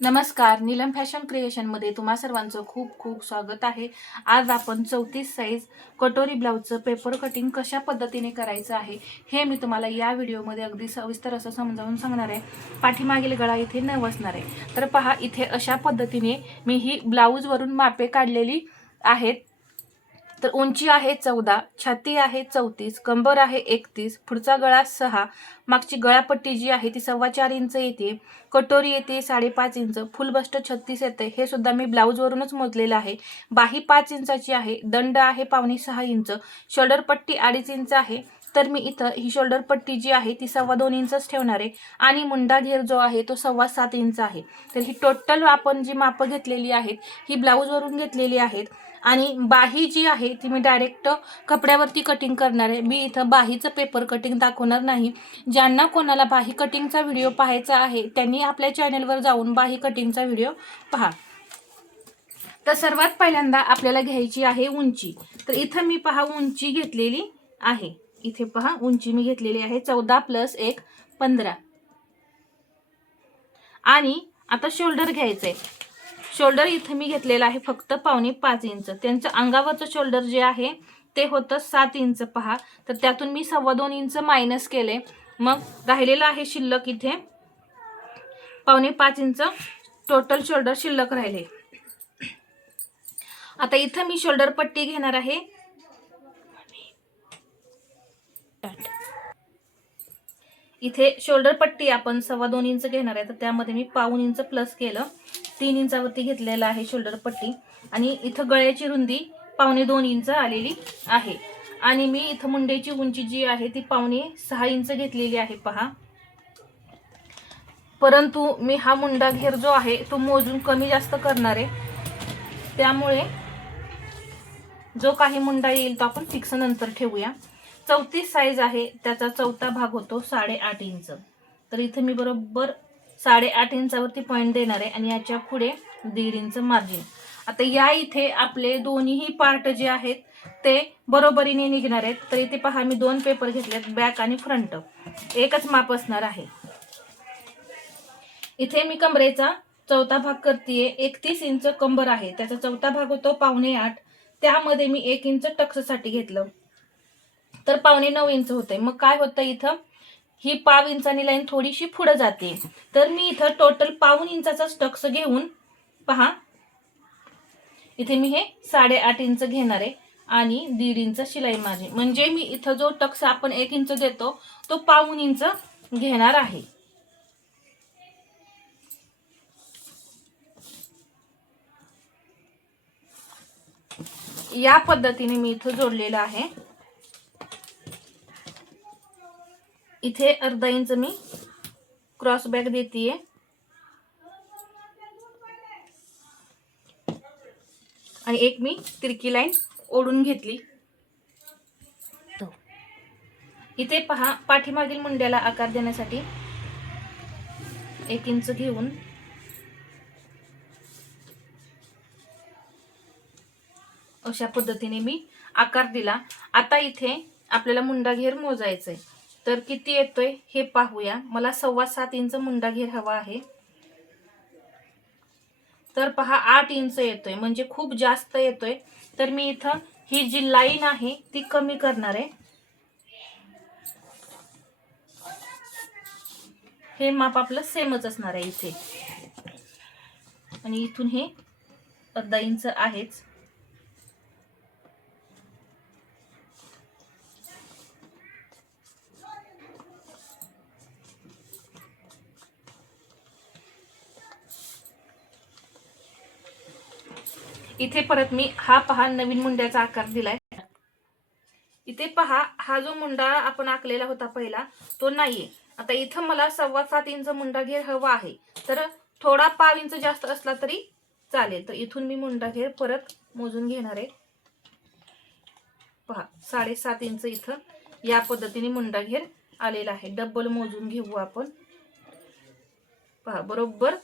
नमस्कार, नीलम फॅशन क्रिएशनमध्ये तुम्हा सर्वांचं खूप खूप स्वागत आहे। आज आपण 34 साईज कटोरी ब्लाऊजचं पेपर कटिंग कशा पद्धतीने करायचं आहे हे मी तुम्हाला या व्हिडिओमध्ये अगदी सविस्तर असं समजावून सांगणार आहे। पाठीमागील गळा इथे न बसणार आहे। तर पहा, इथे अशा पद्धतीने मी ही ब्लाऊजवरून मापे काढलेली आहेत। तर उंची आहे 14, छाती आहे 34, कंबर आहे 31, पुढचा गळा 6, मागची गळापट्टी जी आहे ती 4.25 इंच येते, कटोरी येते 5.5 इंच, फुल बस्ट 36 येते। हे सुद्धा मी ब्लाऊजवरूनच मोजलेलं आहे। बाही 5 इंचाची आहे, दंड आहे 5.25 इंच, शोल्डर पट्टी 2.5 इंच आहे। तर मी इथं ही शोल्डर पट्टी जी आहे ती 2.25 इंचच ठेवणार आहे आणि मुंडा घेर जो आहे तो 7.25 इंच आहे। तर ही टोटल आपण जी मापं घेतलेली आहेत ही ब्लाऊजवरून घेतलेली आहेत। आणि बाही जी आहे ती मी डायरेक्ट कपड्यावरती कटिंग करणार आहे। मी इथं बाहीचं पेपर कटिंग दाखवणार नाही। ज्यांना कोणाला बाही कटिंगचा व्हिडिओ पाहायचा आहे त्यांनी आपल्या चॅनलवर जाऊन बाही कटिंगचा व्हिडिओ पहा। तर सर्वात पहिल्यांदा आपल्याला घ्यायची आहे उंची। तर इथं मी पहा उंची घेतलेली आहे। इथे पहा उंची मी घेतलेली आहे 14 + 1 15। आणि आता शोल्डर घ्यायचंय। शोल्डर इथे मी घेतलेला आहे फक्त 5.25 इंच। त्यांचं अंगावरचं शोल्डर जे आहे ते होतं 7 इंच पहा। तर त्यातून मी 2.25 इंच मायनस केले, मग राहिलेलं आहे शिल्लक इथे 5.25 इंच टोटल शोल्डर शिल्लक राहिले। आता इथं मी शोल्डर पट्टी घेणार आहे। इथे शोल्डर पट्टी आपण 2.25 इंच घेणार आहे, तर त्यामध्ये मी 1.25 इंच प्लस केलं, 3 इंचावरती घेतलेला आहे शोल्डर पट्टी। आणि इथं गळ्याची रुंदी 2.25 इंच आलेली आहे। आणि मी इथं मुंड्याची उंची जी आहे ती 5.6 इंच घेतलेली आहे पहा। परंतु मी हा मुंडा घेर जो आहे तो मोजून कमी जास्त करणार आहे, त्यामुळे जो काही मुंडा येईल तो आपण फिक्स नंतर ठेवूया। 34 साईज आहे, त्याचा चौथा भाग होतो 8.5 इंच। तर इथे मी बरोबर 8.5 इंचावरती पॉइंट देणार आहे आणि याच्या पुढे 1.5 इंच मार्जिन। आता या इथे आपले दोन्हीही पार्ट जे आहेत ते बरोबरीने निघणार आहेत। तर इथे पहा मी 2 पेपर घेतलेत, बॅक आणि फ्रंट, एकच माप असणार आहे। इथे मी कमरेचा चौथा भाग करतेय, 31 इंच कंबर आहे, त्याचा चौथा भाग होतो 8.25। त्यामध्ये मी 1 इंच टक्ससाठी घेतलं, तर 8.25 इंच होते। मग काय होतं इथं ही 0.5 इंचानी लाईन थोडीशी पुढे जाते। तर मी इथं टोटल 0.25 इंचाचा टक्स घेऊन पहा इथे मी हे 8.5 इंच घेणार आहे आणि 1.5 इंच शिलाई मार्जिन, म्हणजे मी इथं जो टक्स आपण 1 इंच देतो तो 0.25 इंच घेणार आहे। या पद्धतीने मी इथं जोडलेलं आहे। इथे अर्धा इंच मी क्रॉस बॅक देतीये आणि एक मी तिरकी लाईन ओढून घेतली। इथे पहा पाठीमागील मुंड्याला आकार देण्यासाठी 1 इंच घेऊन अशा पद्धतीने मी आकार दिला। आता इथे आपल्याला मुंडा घेर मोजायचा आहे, तर किती येतोय हे पाहूया। मला 7.25 इंच मुंडा घेर हवा आहे। तर पहा 8 इंच येतोय, म्हणजे खूप जास्त येतोय। तर मी इथं ही जी लाईन आहे ती कमी करणार आहे। हे माप आपलं सेमच असणार आहे इथे, आणि इथून हे अर्धा इंच आहेच। इथे परत मी हा पहा नवीन मुंड्याचा आकार दिलाय। इथे पहा हा जो मुंडा आपण आखलेला होता पहिला तो नाहीये। आता इथं मला 7.25 इंच मुंडा घेर हवा आहे, तर थोडा 0.5 इंच जास्त असला तरी चालेल। तर इथून मी मुंडा घेर परत मोजून घेणार आहे। पहा 7.5 इंच इथं या पद्धतीने मुंडा घेर आलेला आहे। डबल मोजून घेऊ आपण। पहा बरोबर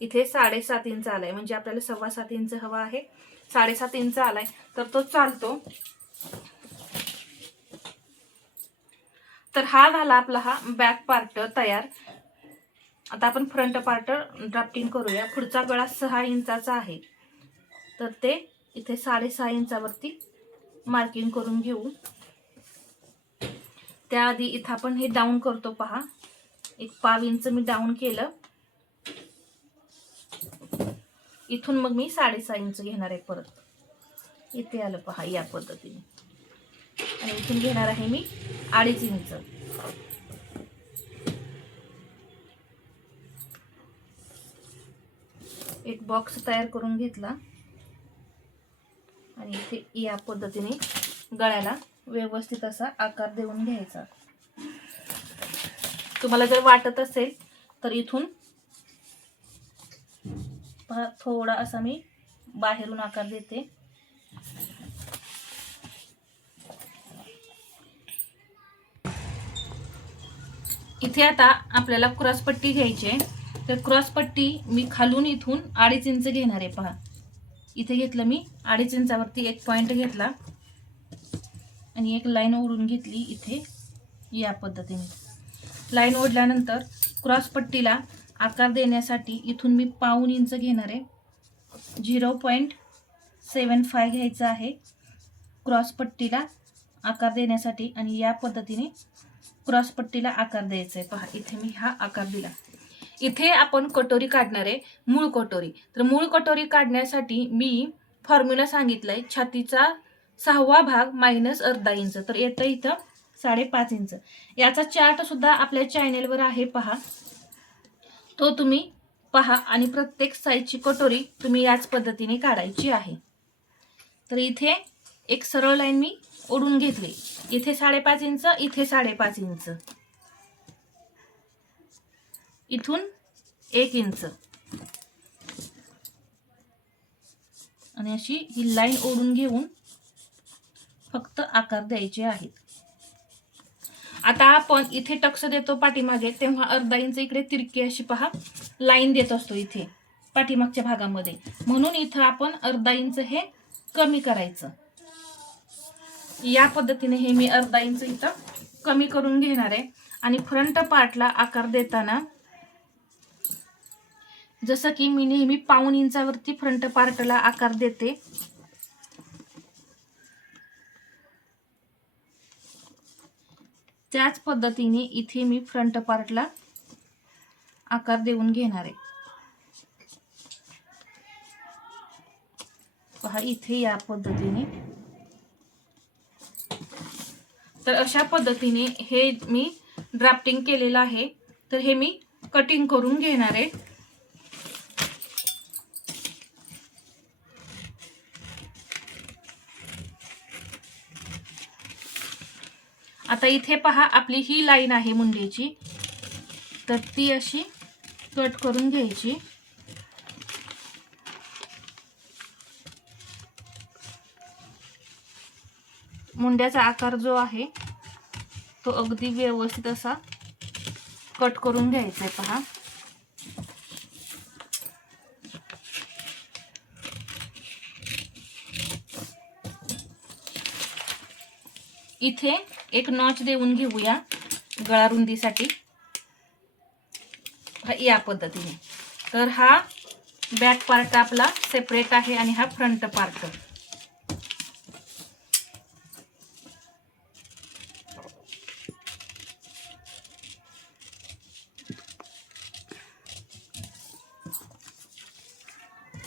इथे 7.5 इंच आलाय, म्हणजे आपल्याला 7.25 इंच हवा आहे, 7.5 इंच आलाय तर तो चालतो। तर हा झाला आपला हा बॅक पार्ट तयार। आता आपण फ्रंट पार्ट ड्राफ्टिंग करूया. पुढचा गळा 6 इंचाचा आहे, तर ते इथे 6.5 इंचावरती मार्किंग करून घेऊ. त्याआधी इथं आपण हे डाऊन करतो. पहा, एक पाव इंच मी डाऊन केलं. इथून मग मी 6.5 इंच घेणार आहे. परत इथे आलं पहा, या पद्धतीने. आणि इथून घेणार आहे मी 2.5 इंच. एक बॉक्स तयार करून घेतला आणि इथे या पद्धतीने गळ्याला व्यवस्थित असा आकार देऊन घ्यायचा. तुम्हाला जर वाटत असेल तर इथून पहा, थोडा असा मी बाहेरून आकार देते. इथे आता आपल्याला क्रॉसपट्टी घ्यायची आहे. तर क्रॉसपट्टी मी खालून इथून 2.5 इंच घेणार आहे. पहा, इथे घेतलं मी 2.5 इंचावरती एक पॉइंट घेतला आणि एक लाईन ओढून घेतली. इथे या पद्धतीने लाईन ओढल्यानंतर क्रॉसपट्टीला आकार देण्यासाठी इथून मी 1/2 इंच घेणार आहे. 0.75 घ्यायचं आहे क्रॉसपट्टीला आकार देण्यासाठी आणि या पद्धतीने क्रॉसपट्टीला आकार द्यायचा आहे. पहा, इथे मी हा आकार दिला. इथे आपण कटोरी काढणार आहे, मूळ कटोरी. तर मूळ कटोरी काढण्यासाठी मी फॉर्म्युला सांगितलाय, छातीचा 6वा भाग मायनस अर्धा इंच, तर येतं इथं 5.5 इंच. याचा चार्ट सुद्धा आपल्या चॅनेलवर आहे, पहा, तो तुम्ही पहा. आणि प्रत्येक साईजची कटोरी तुम्ही याच पद्धतीने काढायची आहे. तर इथे एक सरळ लाईन मी ओढून घेतली. इथे 5.5 इंच, इथे 5.5 इंच, इथून 1 इंच आणि अशी ही लाईन ओढून घेऊन फक्त आकार द्यायचे आहेत. आता आपण इथे टक्स देतो पाठीमागे, तेव्हा अर्धा इंच इकडे तिरकी अशी पहा लाईन देत असतो इथे पाठीमागच्या भागामध्ये. म्हणून इथं आपण अर्धा इंच हे कमी करायचं. या पद्धतीने हे मी अर्धा इंच इथं कमी करून घेणार आहे. आणि फ्रंट पार्टला आकार देताना जसं की मी नेहमी 1/2 इंचावरती फ्रंट पार्टला आकार देते, त्याच पद्धतीने इथे मी फ्रंट पार्टला आकार देऊन घेणार आहे. पहा, इथे या पद्धतीने. तर अशा पद्धतीने हे मी ड्राफ्टिंग केलेलं आहे. तर हे मी कटिंग करून घेणार आहे. आता इथे पहा, आपली ही लाईन आहे मुंड्याची, तर ती अशी कट करून घ्यायची. मुंड्याचा आकार जो आहे तो अगदी व्यवस्थित असा कट करून घ्यायचा आहे. पहा, इथे एक नॉच देऊन घेऊया गळा रुंदीसाठी, या पद्धतीने. तर हा बॅक पार्ट आपला सेपरेट आहे आणि हा फ्रंट पार्ट.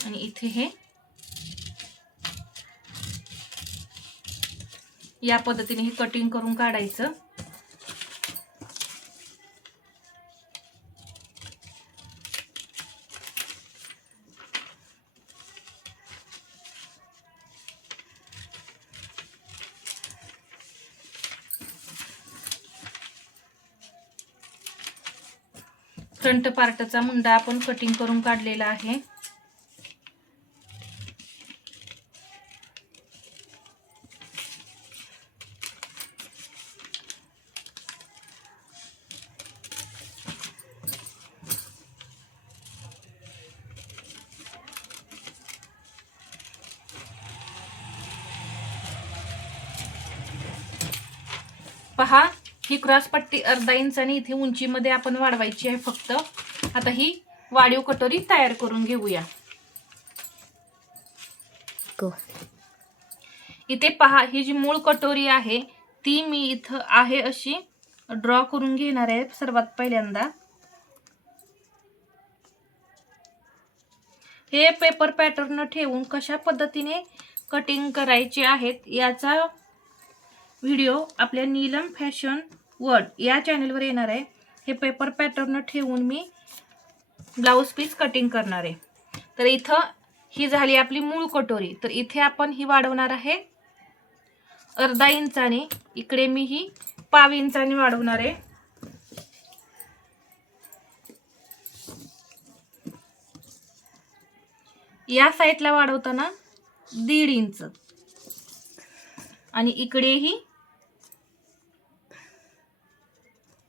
आणि इथे हे या पद्धतीने हे कटिंग करून काढायचं. फ्रंट पार्टचा मुंडा आपण कटिंग करून काढलेला आहे. पहा, ही क्रॉस पट्टी अर्धा इंचाने इथे उंचीमध्ये आपण वाढवायची आहे फक्त. आता ही वाढीव कटोरी तयार करून घेऊया. इथे पहा, ही जी मूळ कटोरी आहे ती मी इथं आहे अशी ड्रॉ करून घेणार आहे. सर्वात पहिल्यांदा हे पेपर पॅटर्न ठेवून कशा पद्धतीने कटिंग करायचे आहेत याचा व्हिडिओ आपल्या नीलम फॅशन वर्ल्ड या चॅनलवर येणार आहे. हे पेपर पॅटर्न ठेवून मी ब्लाऊज पीस कटिंग करणार आहे. तर इथं ही झाली आपली मूळ कटोरी. तर इथे आपण ही वाढवणार आहे अर्धा इंचाने. इकडे मी ही पाव इंचाने वाढवणार आहे. या साईडला वाढवताना 1.5 इंच आणि इकडेही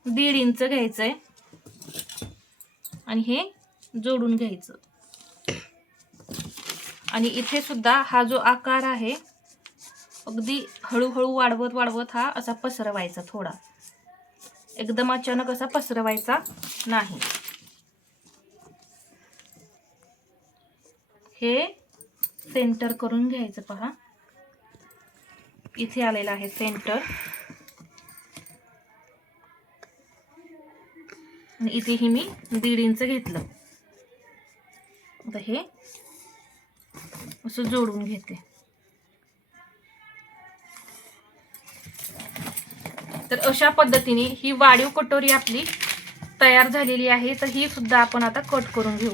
1.5 इंच घ्यायचंय आणि हे जोडून घ्यायचं. आणि इथे सुद्धा हा जो आकार आहे अगदी हळूहळू वाढवत वाढवत हा असा पसरवायचा. थोडा एकदम अचानक असा पसरवायचा नाही. हे सेंटर करून घ्यायचं. पहा इथे आलेला आहे सेंटर आणि इथेही मी 1.5 इंच घेतलं. आता हे असं जोडून घेते. तर अशा पद्धतीने ही वाढीव कटोरी आपली तयार झालेली आहे. तर ही सुद्धा आपण आता कट करून घेऊ.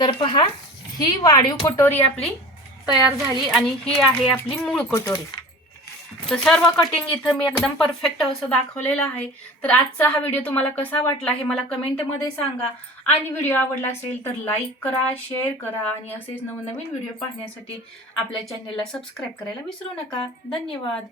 तर पहा, ही वाढीव कटोरी आपली तयार झाली आणि ही आहे आपली मूळ कटोरी. तर सर्व कटिंग इथं मी एकदम परफेक्ट असं दाखवलेलं आहे. तर आजचा हा व्हिडिओ तुम्हाला कसा वाटला हे मला कमेंटमध्ये सांगा. आणि व्हिडिओ आवडला असेल तर लाईक करा, शेअर करा आणि असेच नवनवीन व्हिडिओ पाहण्यासाठी आपल्या चॅनलला सबस्क्राईब करायला विसरू नका. धन्यवाद.